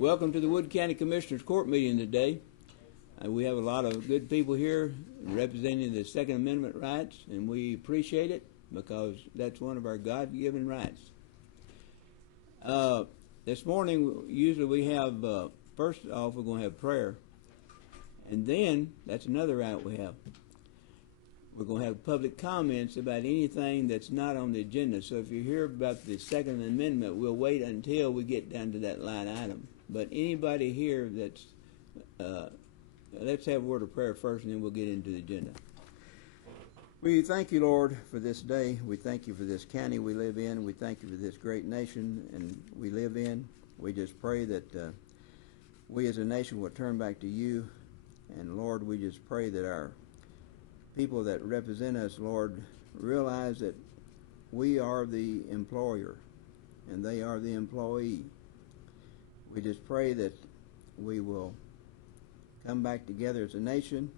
Welcome to the Wood County Commissioners Court meeting today. We have a lot of good people here representing the Second Amendment rights, and we appreciate it because that's one of our God-given rights. This morning, usually we have, first off, we're going to have prayer, and then that's another right we have. We're going to have public comments about anything that's not on the agenda. So if you hear about the Second Amendment, we'll wait until we get down to that line item. But anybody here that's, let's have a word of prayer first, and then we'll get into the agenda. We thank you, Lord, for this day. We thank you for this county we live in. We thank you for this great nation and we live in. We just pray that we as a nation will turn back to you. And Lord, we just pray that our people that represent us, Lord, realize that we are the employer and they are the employee. We just pray that we will come back together as a nation.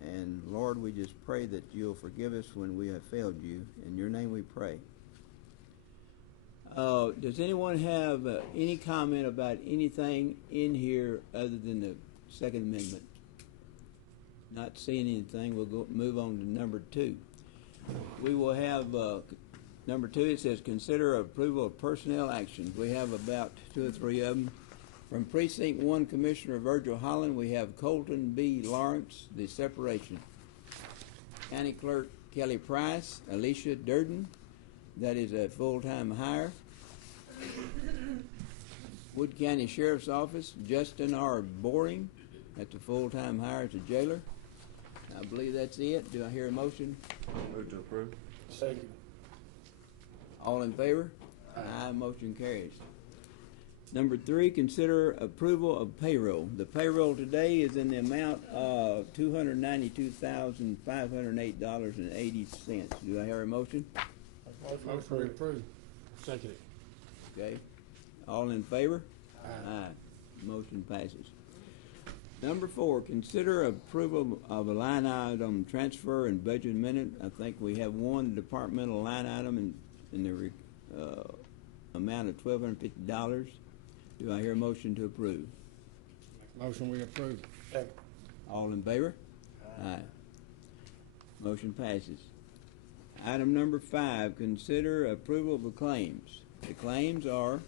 And Lord, we just pray that you'll forgive us when we have failed you. In your name we pray. Does anyone have any comment about anything in here other than the Second Amendment? Not seeing anything, we'll move on to number 2. We will have number 2. It says consider approval of personnel actions. We have about 2 or 3 of them. From Precinct 1, Commissioner Virgil Holland, we have Colton B. Lawrence, the separation. County Clerk Kelly Price, Alicia Durden, that is a full-time hire. Wood County Sheriff's Office, Justin R. Boring, that's a full-time hire as a jailer. I believe that's it. Do I hear a motion? Move to approve. Second. All in favor? Aye. Motion carries. Number 3, consider approval of payroll. The payroll today is in the amount of $292,508.80. Do I hear a motion? Motion to approve. Second. Okay. All in favor? Aye. Motion passes. Number 4, consider approval of a line item transfer and budget amendment. I think we have one departmental line item in the amount of $1,250. Do I hear a motion to approve? Motion we approve. Second. All in favor? Aye. Motion passes. Item number 5, consider approval of the claims. The claims are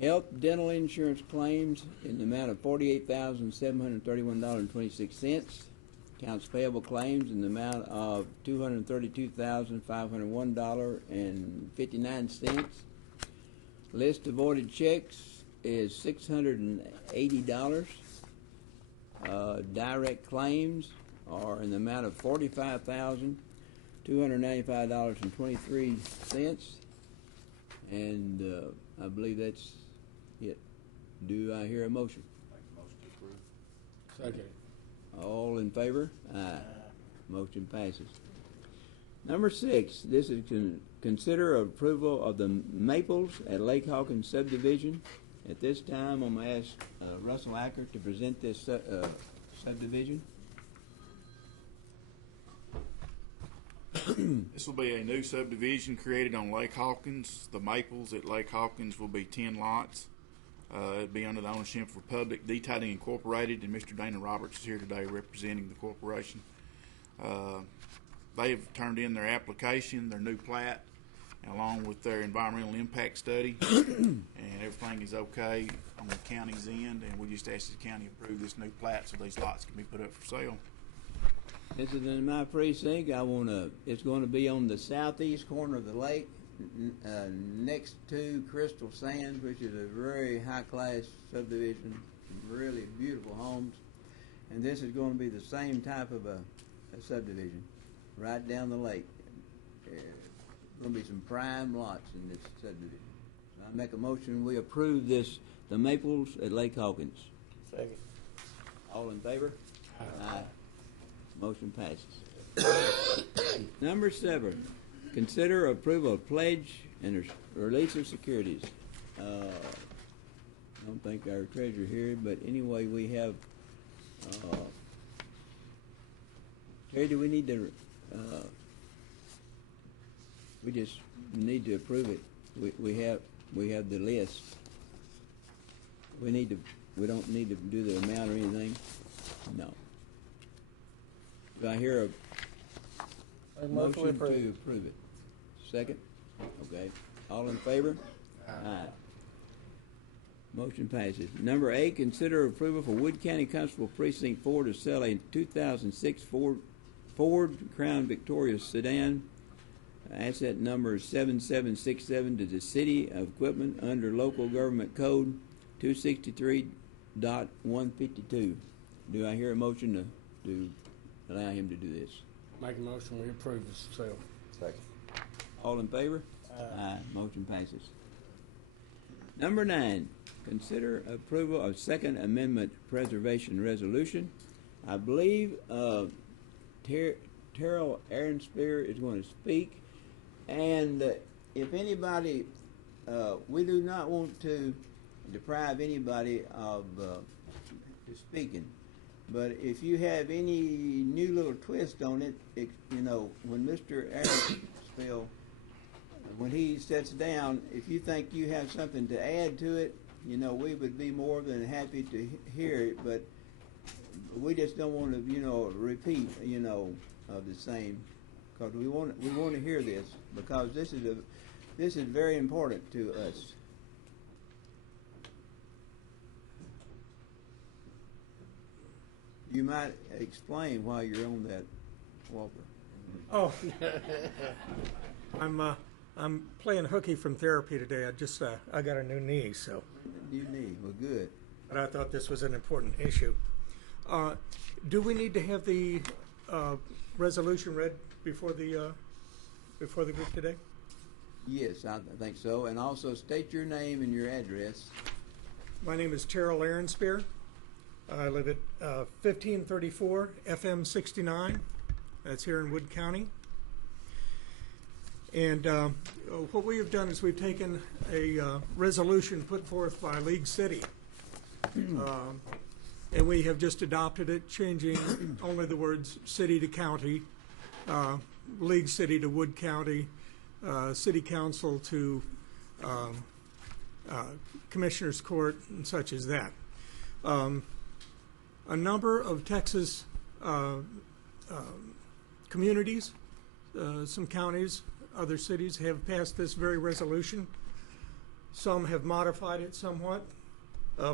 health dental insurance claims in the amount of $48,731.26. Accounts payable claims in the amount of $232,501.59. List of voided checks is $680. Direct claims are in the amount of $45,295.23. And I believe that's it. Do I hear a motion? Make a motion to approve. Second. All in favor? Aye. Motion passes. Number 6, this is consider approval of the Maples at Lake Hawkins subdivision. At this time, I'm going to ask Russell Acker to present this subdivision. This will be a new subdivision created on Lake Hawkins. The Maples at Lake Hawkins will be 10 lots. It'll be under the ownership of Republic Detailing Incorporated, and Mr. Dana Roberts is here today representing the corporation. They've turned in their application, their new plat, along with their environmental impact study, and everything is okay on the county's end, and we just asked the county to approve this new plat so these lots can be put up for sale. This is in my precinct. It's going to be on the southeast corner of the lake, next to Crystal Sands, which is a very high-class subdivision, really beautiful homes. And this is going to be the same type of a subdivision, right down the lake. There's going to be some prime lots in this subdivision. So I make a motion we approve this, the Maples at Lake Hawkins. Second. All in favor? Aye. Motion passes. Number 7, consider approval of pledge and release of securities. I don't think our treasurer here, but anyway, we have. Terry, do we need to? We just need to approve it. We have the list. We don't need to do the amount or anything? No. Do I hear a motion to approve it? Second? Okay. All in favor? Aye. Motion passes. Number 8, consider approval for Wood County Constable Precinct 4 to sell a 2006 Ford Crown Victoria sedan. Asset number 7767 to the City of Equipment under Local Government Code 263.152. Do I hear a motion to allow him to do this? Make a motion, we approve this sale. Second. All in favor? Aye. Motion passes. Number 9, consider approval of Second Amendment Preservation Resolution. I believe Terrell Aaronspear is going to speak. And if anybody, we do not want to deprive anybody of speaking. But if you have any new little twist on it, you know, when Mr. Aaronspear, when he sits down, if you think you have something to add to it, you know, we would be more than happy to hear it. But we just don't want to, you know, repeat, you know, of the same. Because we want to hear this, because this is very important to us. You might explain why you're on that, Walker. Oh, I'm playing hooky from therapy today. I got a new knee, so. You need well, good. But I thought this was an important issue. Do we need to have the resolution read before the group today? Yes, I think so. And also state your name and your address. My name is Terrell Aaronspear. I live at 1534 FM 69. That's here in Wood County. And what we have done is we've taken a resolution put forth by League City. And we have just adopted it, changing only the words city to county, League City to Wood County, City Council to Commissioner's Court, and such as that. A number of Texas communities, some counties, other cities have passed this very resolution. Some have modified it somewhat,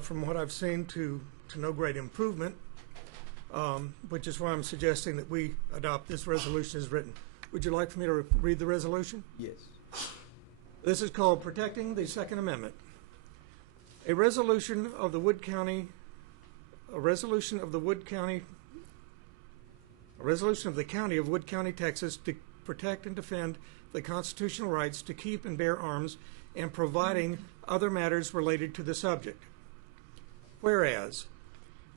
from what I've seen to no great improvement, which is why I'm suggesting that we adopt this resolution as written. Would you like for me to read the resolution? Yes. This is called Protecting the Second Amendment. A resolution of the County of Wood County, Texas, to protect and defend the constitutional rights to keep and bear arms, and providing other matters related to the subject. Whereas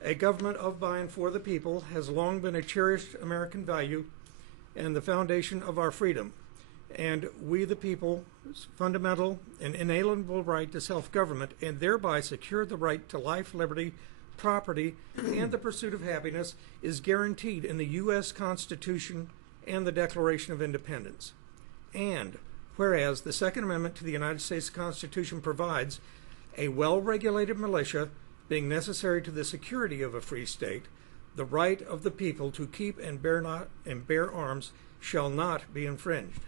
a government of, by, and for the people has long been a cherished American value and the foundation of our freedom, and we the people's fundamental and inalienable right to self-government, and thereby secure the right to life, liberty, property, and the pursuit of happiness, is guaranteed in the U.S. Constitution and the Declaration of Independence. And whereas the Second Amendment to the United States Constitution provides a well-regulated militia being necessary to the security of a free state, the right of the people to keep and bear arms shall not be infringed.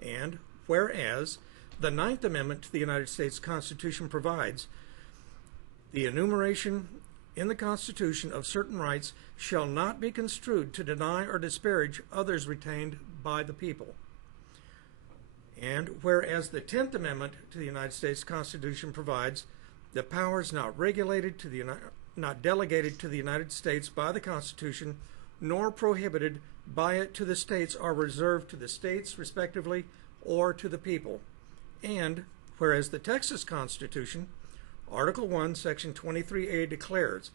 And whereas the Ninth Amendment to the United States Constitution provides the enumeration in the Constitution of certain rights shall not be construed to deny or disparage others retained by the people. And whereas the 10th Amendment to the United States Constitution provides the powers not delegated to the United States by the Constitution, nor prohibited by it to the states, are reserved to the states respectively or to the people. And whereas the Texas Constitution, Article 1, Section 23A declares,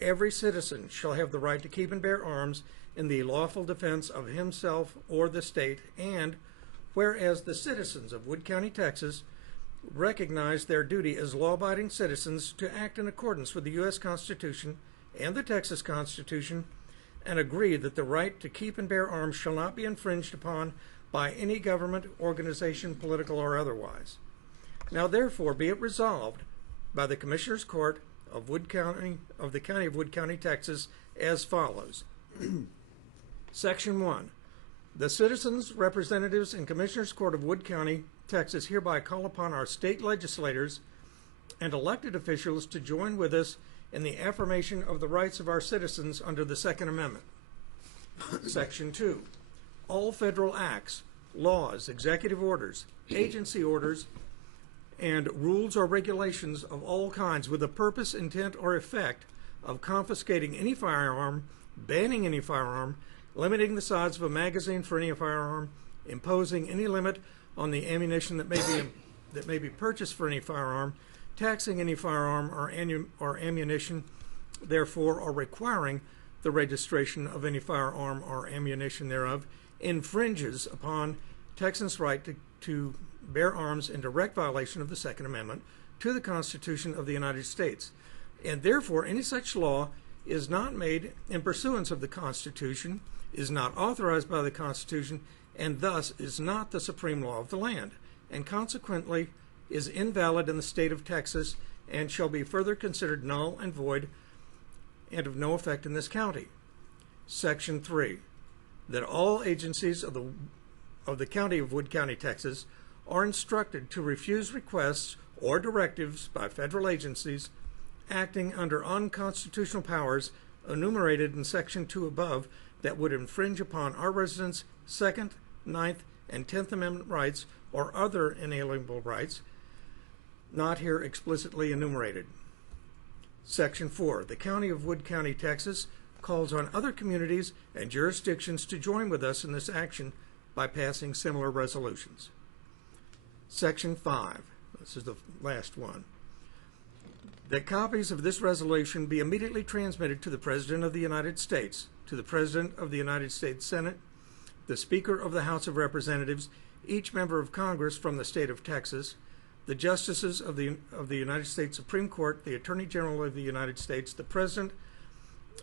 every citizen shall have the right to keep and bear arms in the lawful defense of himself or the state, and whereas the citizens of Wood County, Texas, recognize their duty as law-abiding citizens to act in accordance with the U.S. Constitution and the Texas Constitution, and agree that the right to keep and bear arms shall not be infringed upon by any government, organization, political, or otherwise. Now therefore be it resolved by the Commissioners Court of Wood County of the County of Wood County, Texas, as follows. Section 1. The citizens, representatives, and Commissioners Court of Wood County, Texas hereby call upon our state legislators and elected officials to join with us in the affirmation of the rights of our citizens under the Second Amendment. Section 2. All federal acts, laws, executive orders, agency orders, and rules or regulations of all kinds with the purpose, intent, or effect of confiscating any firearm, banning any firearm, limiting the size of a magazine for any firearm, imposing any limit on the ammunition that may be purchased for any firearm, taxing any firearm or ammunition, therefore, or requiring the registration of any firearm or ammunition thereof, infringes upon Texans' right to bear arms in direct violation of the Second Amendment to the Constitution of the United States. And therefore, any such law is not made in pursuance of the Constitution, is not authorized by the Constitution, and thus is not the supreme law of the land, and consequently is invalid in the state of Texas and shall be further considered null and void and of no effect in this county. Section 3. That all agencies of the County of Wood County, Texas, are instructed to refuse requests or directives by federal agencies acting under unconstitutional powers enumerated in Section 2 above that would infringe upon our residents' Second, Ninth, and 10th Amendment rights or other inalienable rights not here explicitly enumerated. Section 4. The County of Wood County, Texas, calls on other communities and jurisdictions to join with us in this action by passing similar resolutions. Section 5. This is the last one. That copies of this resolution be immediately transmitted to the President of the United States, to the President of the United States Senate, the Speaker of the House of Representatives, each member of Congress from the state of Texas, the Justices of the United States Supreme Court, the Attorney General of the United States, the President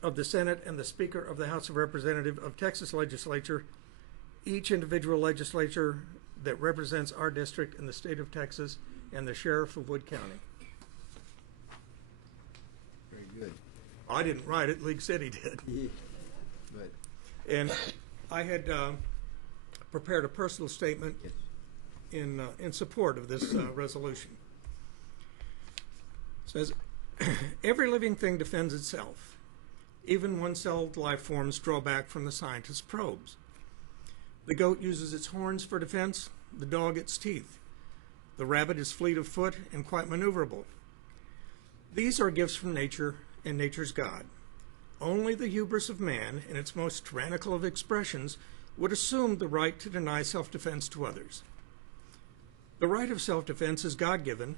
of the Senate, and the Speaker of the House of Representatives of Texas Legislature, each individual legislature that represents our district in the state of Texas, and the Sheriff of Wood County. Very good. I didn't write it, League City did. Yeah. But And I had prepared a personal statement yes. in support of this resolution. It says, every living thing defends itself. Even one-celled life forms draw back from the scientist's probes. The goat uses its horns for defense, the dog its teeth. The rabbit is fleet of foot and quite maneuverable. These are gifts from nature and nature's God. Only the hubris of man, in its most tyrannical of expressions, would assume the right to deny self-defense to others. The right of self-defense is God-given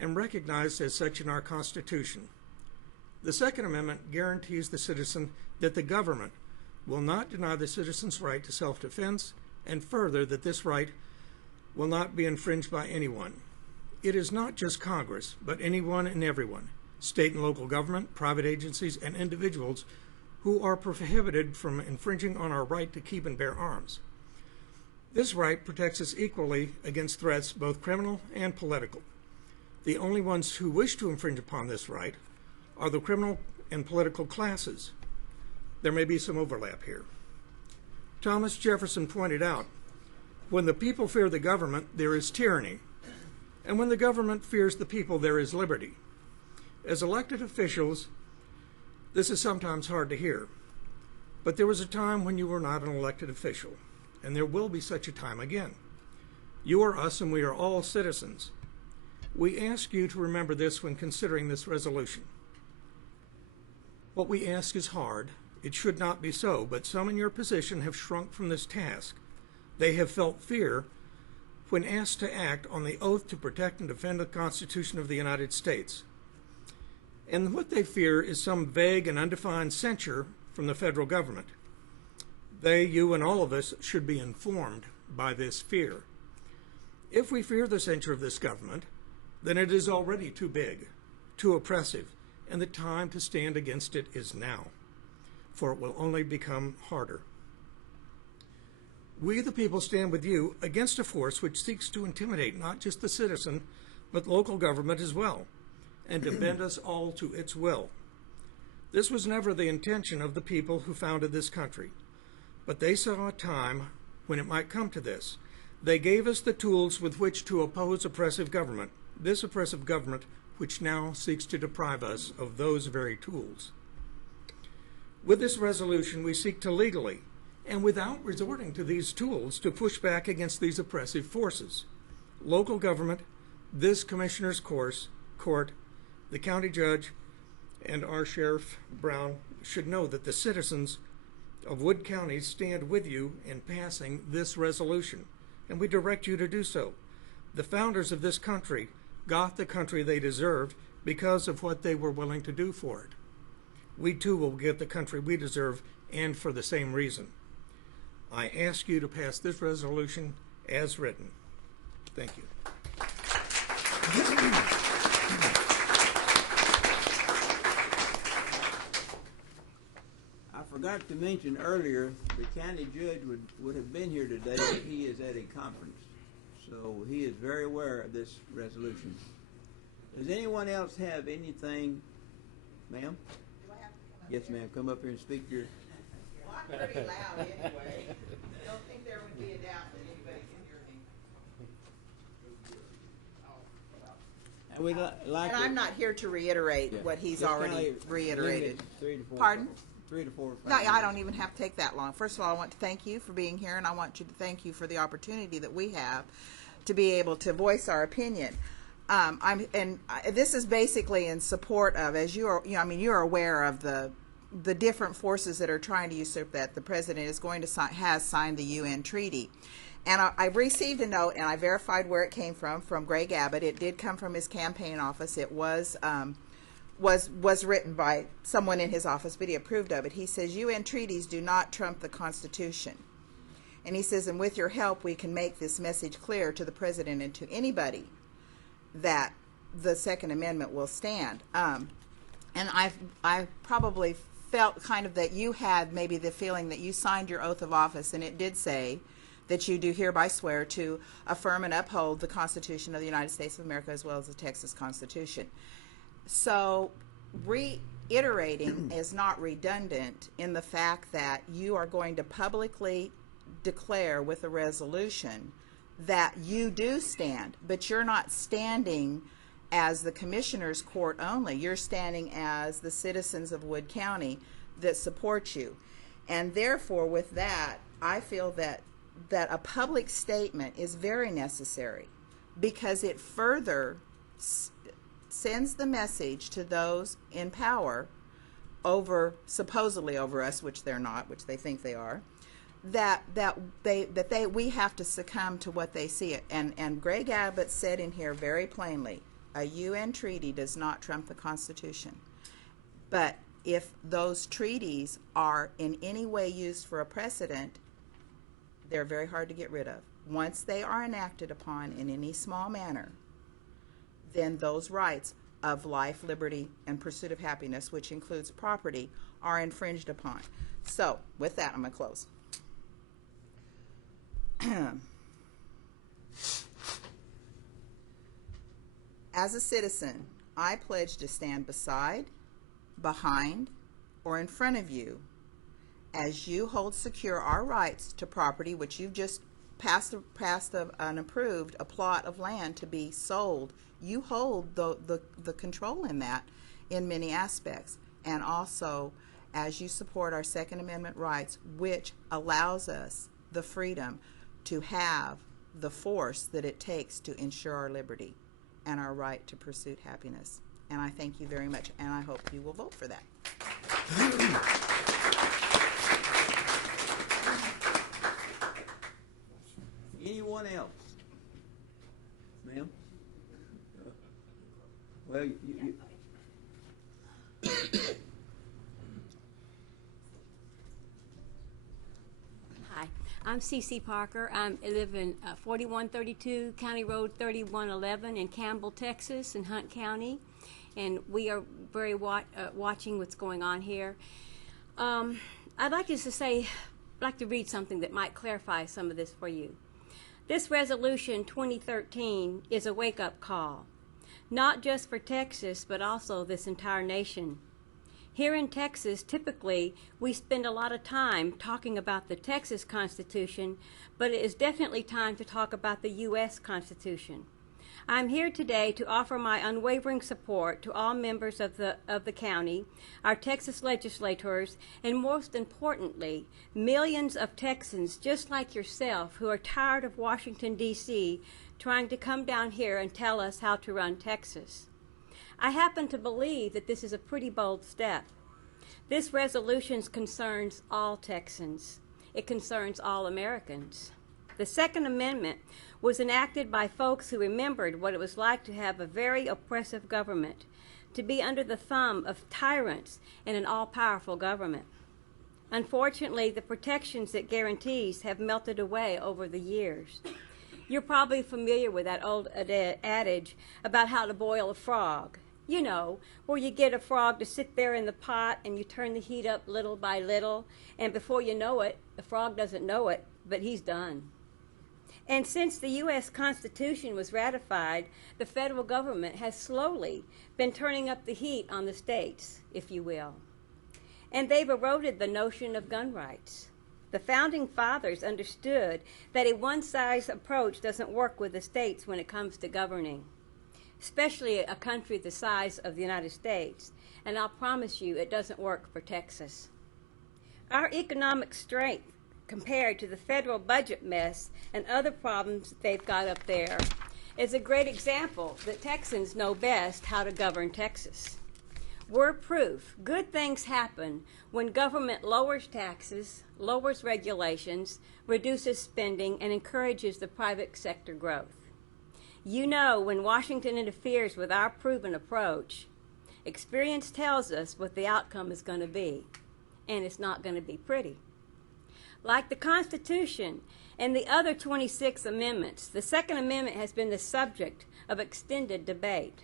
and recognized as such in our Constitution. The Second Amendment guarantees the citizen that the government will not deny the citizen's right to self-defense, and further, that this right will not be infringed by anyone. It is not just Congress, but anyone and everyone, state and local government, private agencies, and individuals who are prohibited from infringing on our right to keep and bear arms. This right protects us equally against threats, both criminal and political. The only ones who wish to infringe upon this right are the criminal and political classes. There may be some overlap here. Thomas Jefferson pointed out, when the people fear the government, there is tyranny. And when the government fears the people, there is liberty. As elected officials, this is sometimes hard to hear. But there was a time when you were not an elected official, and there will be such a time again. You are us, and we are all citizens. We ask you to remember this when considering this resolution. What we ask is hard. It should not be so, but some in your position have shrunk from this task. They have felt fear when asked to act on the oath to protect and defend the Constitution of the United States. And what they fear is some vague and undefined censure from the federal government. They, you, and all of us should be informed by this fear. If we fear the censure of this government, then it is already too big, too oppressive, and the time to stand against it is now, for it will only become harder. We, the people, stand with you against a force which seeks to intimidate not just the citizen, but local government as well, and to bend us all to its will. This was never the intention of the people who founded this country, but they saw a time when it might come to this. They gave us the tools with which to oppose oppressive government, this oppressive government which now seeks to deprive us of those very tools. With this resolution, we seek to legally, and without resorting to these tools, to push back against these oppressive forces. Local government, this commissioner's court, the county judge, and our Sheriff Brown should know that the citizens of Wood County stand with you in passing this resolution, and we direct you to do so. The founders of this country got the country they deserved because of what they were willing to do for it. We too will get the country we deserve, and for the same reason. I ask you to pass this resolution as written. Thank you. I forgot to mention earlier, the county judge would have been here today, but he is at a conference. So he is very aware of this resolution. Does anyone else have anything, ma'am? Do I have to come up Yes, here? ma'am. Come up here and speak your. Well, I'm pretty loud anyway. Don't think there would be a doubt that anybody can hear me. And we'd like. And I'm not here to reiterate Yeah. what he's Just already kinda reiterated. limit 3 to 4. Pardon? 3 to 4. No, I don't even have to take that long. First of all, I want to thank you for being here, and I want you to thank you for the opportunity that we have to be able to voice our opinion. This is basically in support of, as you're aware of the different forces that are trying to usurp that. The president is going to has signed the UN treaty, and I received a note, and I verified where it came from Greg Abbott. It did come from his campaign office. It was written by someone in his office, but he approved of it. He says, UN treaties do not trump the Constitution. And he says, and with your help, we can make this message clear to the president and to anybody that the Second Amendment will stand. And I probably felt kind of that you had maybe the feeling that you signed your oath of office, and it did say that you do hereby swear to affirm and uphold the Constitution of the United States of America as well as the Texas Constitution. So reiterating is not redundant in the fact that you are going to publicly declare with a resolution that you do stand, but you're not standing as the Commissioner's Court only. You're standing as the citizens of Wood County that support you. And therefore, with that, I feel that a public statement is very necessary because it further sends the message to those in power supposedly over us, which they're not, which they think they are, that we have to succumb to what they see. And Greg Abbott said in here very plainly, a UN treaty does not trump the Constitution. But if those treaties are in any way used for a precedent, they're very hard to get rid of. Once they are enacted upon in any small manner, then those rights of life, liberty, and pursuit of happiness, which includes property, are infringed upon. So, with that, I'm going to close. As a citizen, I pledge to stand beside, behind, or in front of you as you hold secure our rights to property, which you've just passed and approved a plot of land to be sold. You hold the control in that in many aspects. And also, as you support our Second Amendment rights, which allows us the freedom to have the force that it takes to ensure our liberty and our right to pursue happiness. And I thank you very much, and I hope you will vote for that. Anyone else? Ma'am? Well, you Hi, I'm Cece Parker. I live in 4132 County Road 3111 in Campbell, Texas, in Hunt County, and we are very watching what's going on here. I'd like to read something that might clarify some of this for you. This resolution 2013 is a wake-up call. not just for Texas, but also this entire nation. Here in Texas, typically, we spend a lot of time talking about the Texas Constitution, but it is definitely time to talk about the U.S. Constitution. I'm here today to offer my unwavering support to all members of the county, our Texas legislators, and most importantly, millions of Texans just like yourself who are tired of Washington, D.C., trying to come down here and tell us how to run Texas. I happen to believe that this is a pretty bold step. This resolution concerns all Texans. It concerns all Americans. The Second Amendment was enacted by folks who remembered what it was like to have a very oppressive government, to be under the thumb of tyrants and an all-powerful government. Unfortunately, the protections it guarantees have melted away over the years. You're probably familiar with that old adage about how to boil a frog. You know, where you get a frog to sit there in the pot and you turn the heat up little by little, and before you know it, the frog doesn't know it, but he's done. And since the U.S. Constitution was ratified, the federal government has slowly been turning up the heat on the states, if you will. And they've eroded the notion of gun rights. The Founding Fathers understood that a one-size approach doesn't work with the states when it comes to governing, especially a country the size of the United States. And I'll promise you it doesn't work for Texas. Our economic strength compared to the federal budget mess and other problems that they've got up there is a great example that Texans know best how to govern Texas. We're proof good things happen when government lowers taxes, lowers regulations, reduces spending, and encourages the private sector growth. You know, when Washington interferes with our proven approach, experience tells us what the outcome is going to be, and it's not going to be pretty. Like the Constitution and the other 26 amendments, the Second Amendment has been the subject of extended debate.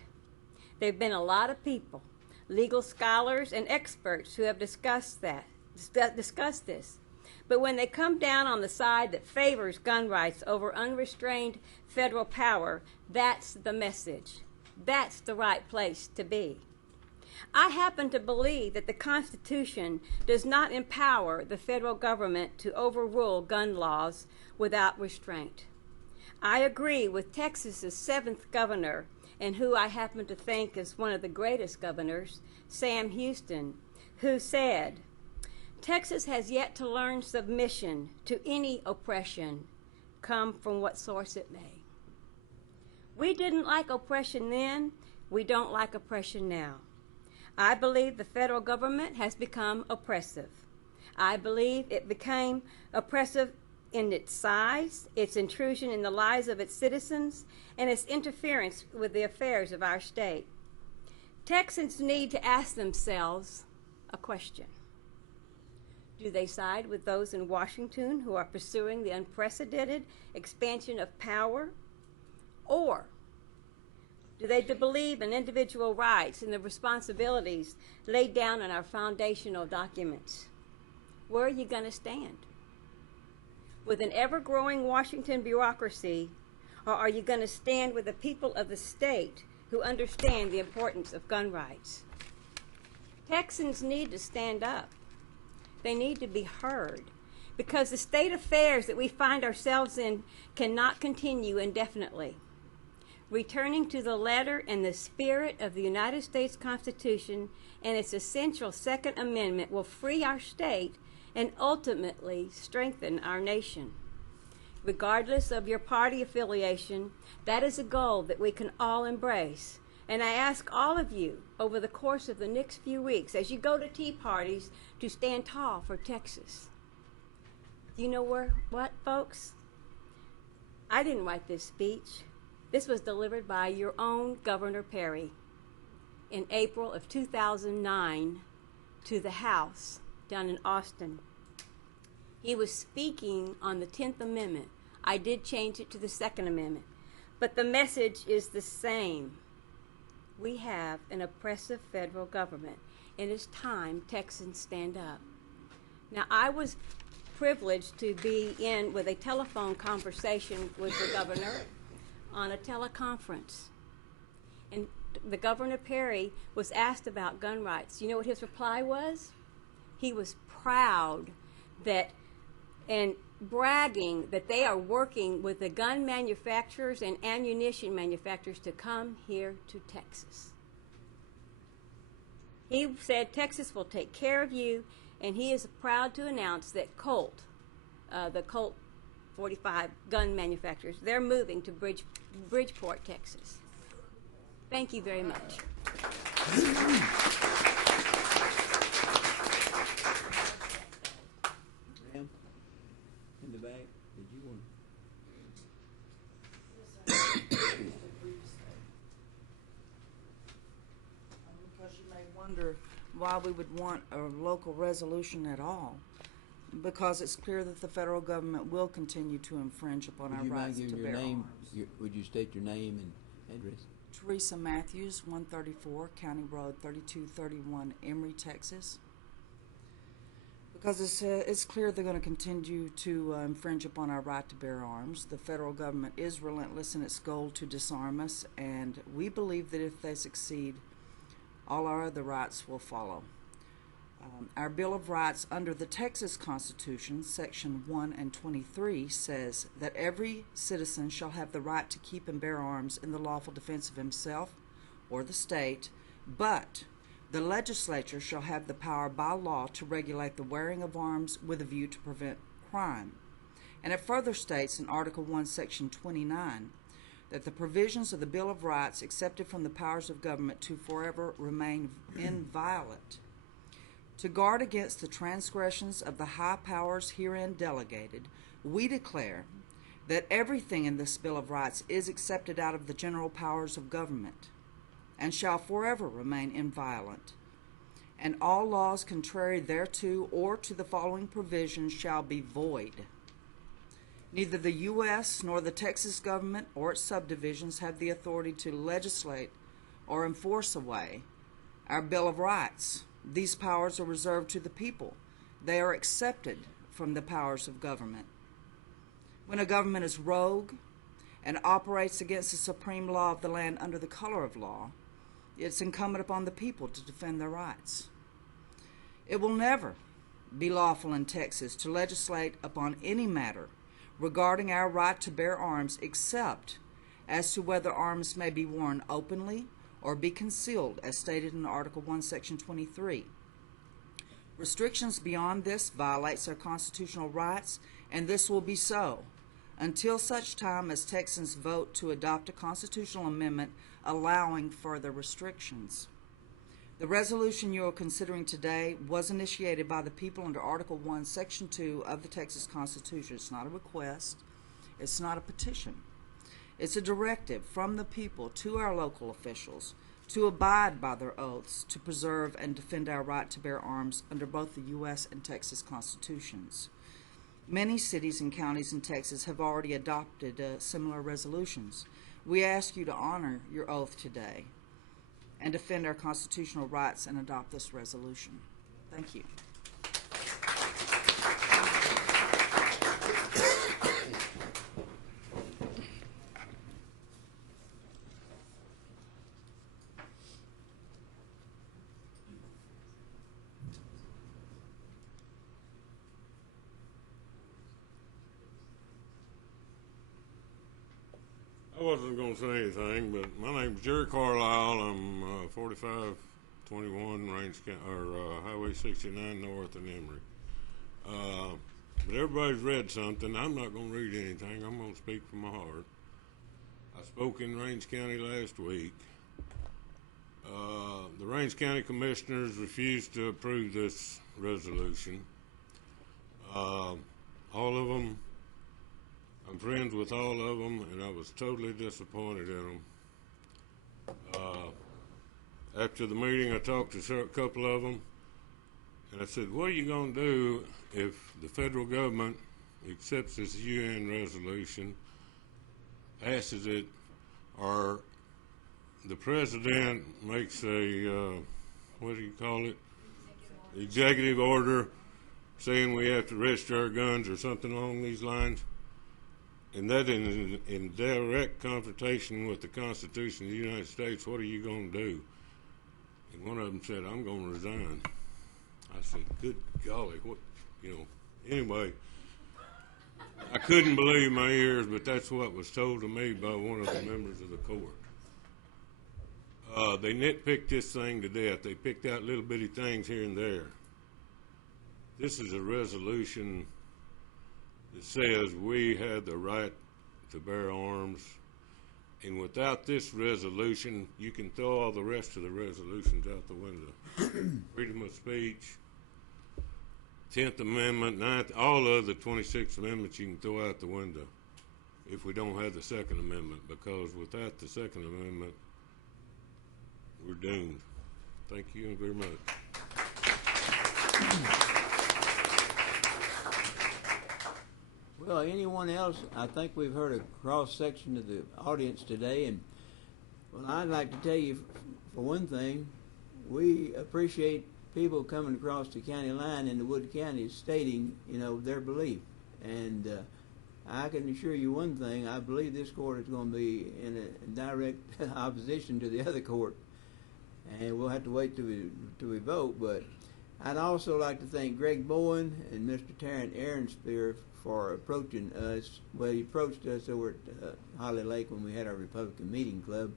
There have been a lot of people, legal scholars and experts who have discussed this. But when they come down on the side that favors gun rights over unrestrained federal power, that's the message. That's the right place to be. I happen to believe that the Constitution does not empower the federal government to overrule gun laws without restraint. I agree with Texas's 7th governor, and who I happen to think is one of the greatest governors, Sam Houston, who said, "Texas has yet to learn submission to any oppression, come from what source it may." We didn't like oppression then. We don't like oppression now. I believe the federal government has become oppressive. I believe it became oppressive in its size, its intrusion in the lives of its citizens, and its interference with the affairs of our state. Texans need to ask themselves a question. Do they side with those in Washington who are pursuing the unprecedented expansion of power? Or do they believe in individual rights and the responsibilities laid down in our foundational documents? Where are you going to stand? With an ever-growing Washington bureaucracy, or are you going to stand with the people of the state who understand the importance of gun rights? Texans need to stand up. They need to be heard, because the state affairs that we find ourselves in cannot continue indefinitely. Returning to the letter and the spirit of the United States Constitution and its essential Second Amendment will free our state and ultimately strengthen our nation. Regardless of your party affiliation, that is a goal that we can all embrace. And I ask all of you over the course of the next few weeks, as you go to tea parties, to stand tall for Texas. You know what, folks? I didn't write this speech. This was delivered by your own Governor Perry in April of 2009 to the House down in Austin. He was speaking on the 10th Amendment. I did change it to the Second Amendment, but the message is the same. We have an oppressive federal government, and it's time Texans stand up. Now, I was privileged to be in with a telephone conversation with the governor on a teleconference. and the Governor Perry was asked about gun rights. You know what his reply was? He was proud that and bragging that they are working with the gun manufacturers and ammunition manufacturers to come here to Texas. He said Texas will take care of you, and he is proud to announce that Colt, the Colt 45 gun manufacturers, they're moving to Bridgeport, Texas. Thank you very much. Ma'am, in the back, did you want? Because you may wonder why we would want a local resolution at all. Because it's clear that the federal government will continue to infringe upon our Would you mind rights to giving bear your name? arms. Would you state your name and address? Teresa Matthews, 134 County Road 3231, Emory, Texas. Because it's clear they're going to continue to infringe upon our right to bear arms. The federal government is relentless in its goal to disarm us, and we believe that if they succeed, all our other rights will follow. Our Bill of Rights under the Texas Constitution, Section 1 and 23, says that every citizen shall have the right to keep and bear arms in the lawful defense of himself or the state, but the legislature shall have the power by law to regulate the wearing of arms with a view to prevent crime. And it further states in Article 1, Section 29, that the provisions of the Bill of Rights accepted from the powers of government to forever remain inviolate. To guard against the transgressions of the high powers herein delegated, we declare that everything in this Bill of Rights is accepted out of the general powers of government and shall forever remain inviolate. And all laws contrary thereto or to the following provisions shall be void. Neither the U.S. nor the Texas government or its subdivisions have the authority to legislate or enforce away our Bill of Rights. These powers are reserved to the people. They are accepted from the powers of government. When a government is rogue and operates against the supreme law of the land under the color of law, it's incumbent upon the people to defend their rights. It will never be lawful in Texas to legislate upon any matter regarding our right to bear arms except as to whether arms may be worn openly or be concealed, as stated in Article 1, Section 23. Restrictions beyond this violates our constitutional rights, and this will be so until such time as Texans vote to adopt a constitutional amendment allowing further restrictions. The resolution you are considering today was initiated by the people under Article 1, Section 2 of the Texas Constitution. It's not a request. It's not a petition. It's a directive from the people to our local officials to abide by their oaths to preserve and defend our right to bear arms under both the U.S. and Texas constitutions. Many cities and counties in Texas have already adopted similar resolutions. We ask you to honor your oath today and defend our constitutional rights and adopt this resolution. Thank you. I wasn't going to say anything, but my name's Jerry Carlisle. I'm 4521 Highway 69 North in Emory. But everybody's read something. I'm not going to read anything. I'm going to speak from my heart. I spoke in Range County last week. The Range County Commissioners refused to approve this resolution. All of them, I'm friends with all of them, and I was totally disappointed in them. After the meeting, I talked to a couple of them, and I said, what are you going to do if the federal government accepts this UN resolution, passes it, or the president makes a, what do you call it? Executive order saying we have to register our guns or something along these lines? and that in direct confrontation with the Constitution of the United States, what are you going to do? And one of them said, I'm going to resign. I said, good golly, what, anyway, I couldn't believe my ears, but that's what was told to me by one of the members of the court. They nitpicked this thing to death. They picked out little bitty things here and there. This is a resolution that says we have the right to bear arms, and without this resolution, you can throw all the rest of the resolutions out the window. Freedom of speech, 10th Amendment, 9th, all of the 26 amendments you can throw out the window if we don't have the Second Amendment, because without the Second Amendment, we're doomed. Thank you very much. Well, anyone else? I think we've heard a cross-section of the audience today, and well, I'd like to tell you, for one thing, we appreciate people coming across the county line into Wood County stating, their belief. And I can assure you one thing, I believe this court is going to be in a direct opposition to the other court, and we'll have to wait till we vote. But I'd also like to thank Greg Bowen and Mr. Tarrant Aaronspear for approaching us. Well, he approached us over at Holly Lake when we had our Republican Meeting Club.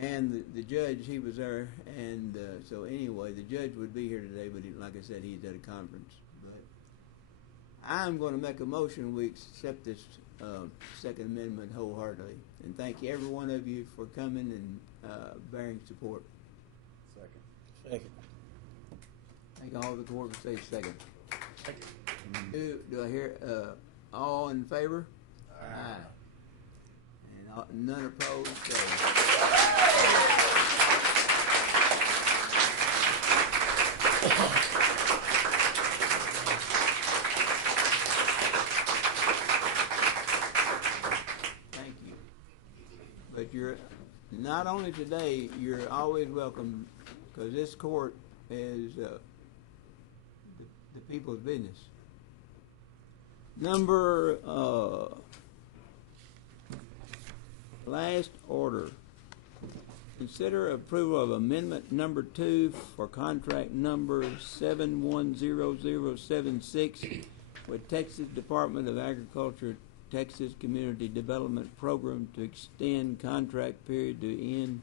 And the judge, he was there. And so anyway, the judge would be here today, but like I said, he's at a conference. But I'm going to make a motion we accept this Second Amendment wholeheartedly. And thank every one of you for coming and bearing support. Second. Thank all the court for saying second. Do I hear all in favor? Aye. And none opposed. Thank you. But you're not only today, you're always welcome, because this court is the people's business. Number last order. Consider approval of amendment number 2 for contract number 710076 with Texas Department of Agriculture Texas Community Development Program to extend contract period to end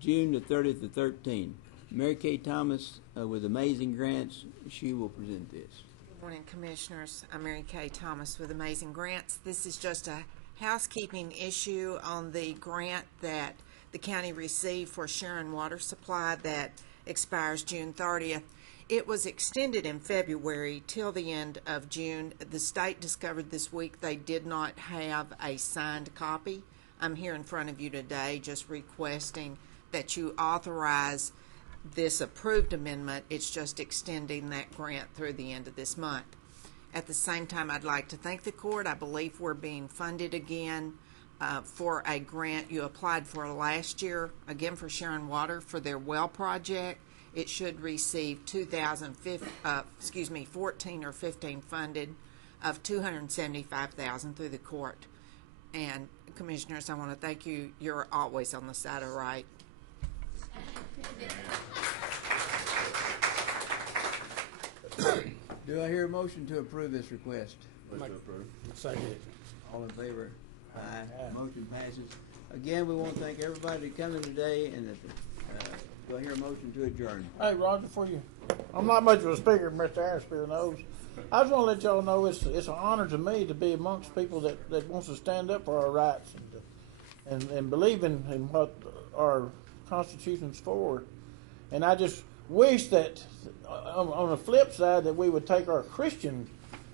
June the 30th of 13. Mary Kay Thomas with Amazing Grants, she will present this. Good morning, Commissioners. I'm Mary Kay Thomas with Amazing Grants. This is just a housekeeping issue on the grant that the county received for Sharon Water Supply that expires June 30th. It was extended in February till the end of June. The state discovered this week they did not have a signed copy. I'm here in front of you today just requesting that you authorize this approved amendment. It's just extending that grant through the end of this month. At the same time, I'd like to thank the court. I believe we're being funded again for a grant you applied for last year, again for Sharon Water for their well project. It should receive 14 or 15 funded of $275,000 through the court. And Commissioners, I want to thank you. You're always on the side of right. Do I hear a motion to approve this request? Motion to approve. Second. All in favor? Aye. Motion passes. Again, we want to thank everybody coming today, and do I hear a motion to adjourn? Hey, Roger, for you. I'm not much of a speaker, Mr. Aaronspear knows. I just want to let y'all know it's an honor to me to be amongst people that wants to stand up for our rights and believe in what our Constitution's for. And I just wish that on the flip side that we would take our Christian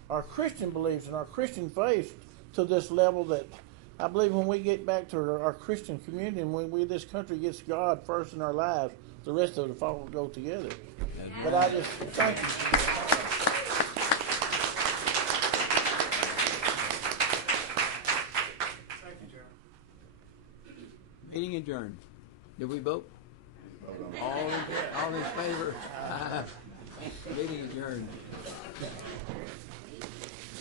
beliefs and our Christian faith to this level that I believe when we get back to our Christian community and when this country gets God first in our lives, the rest of the fall will go together. But I just thank you. Thank you, Chairman. Meeting adjourned. Did we vote? All in favor? Meeting adjourned.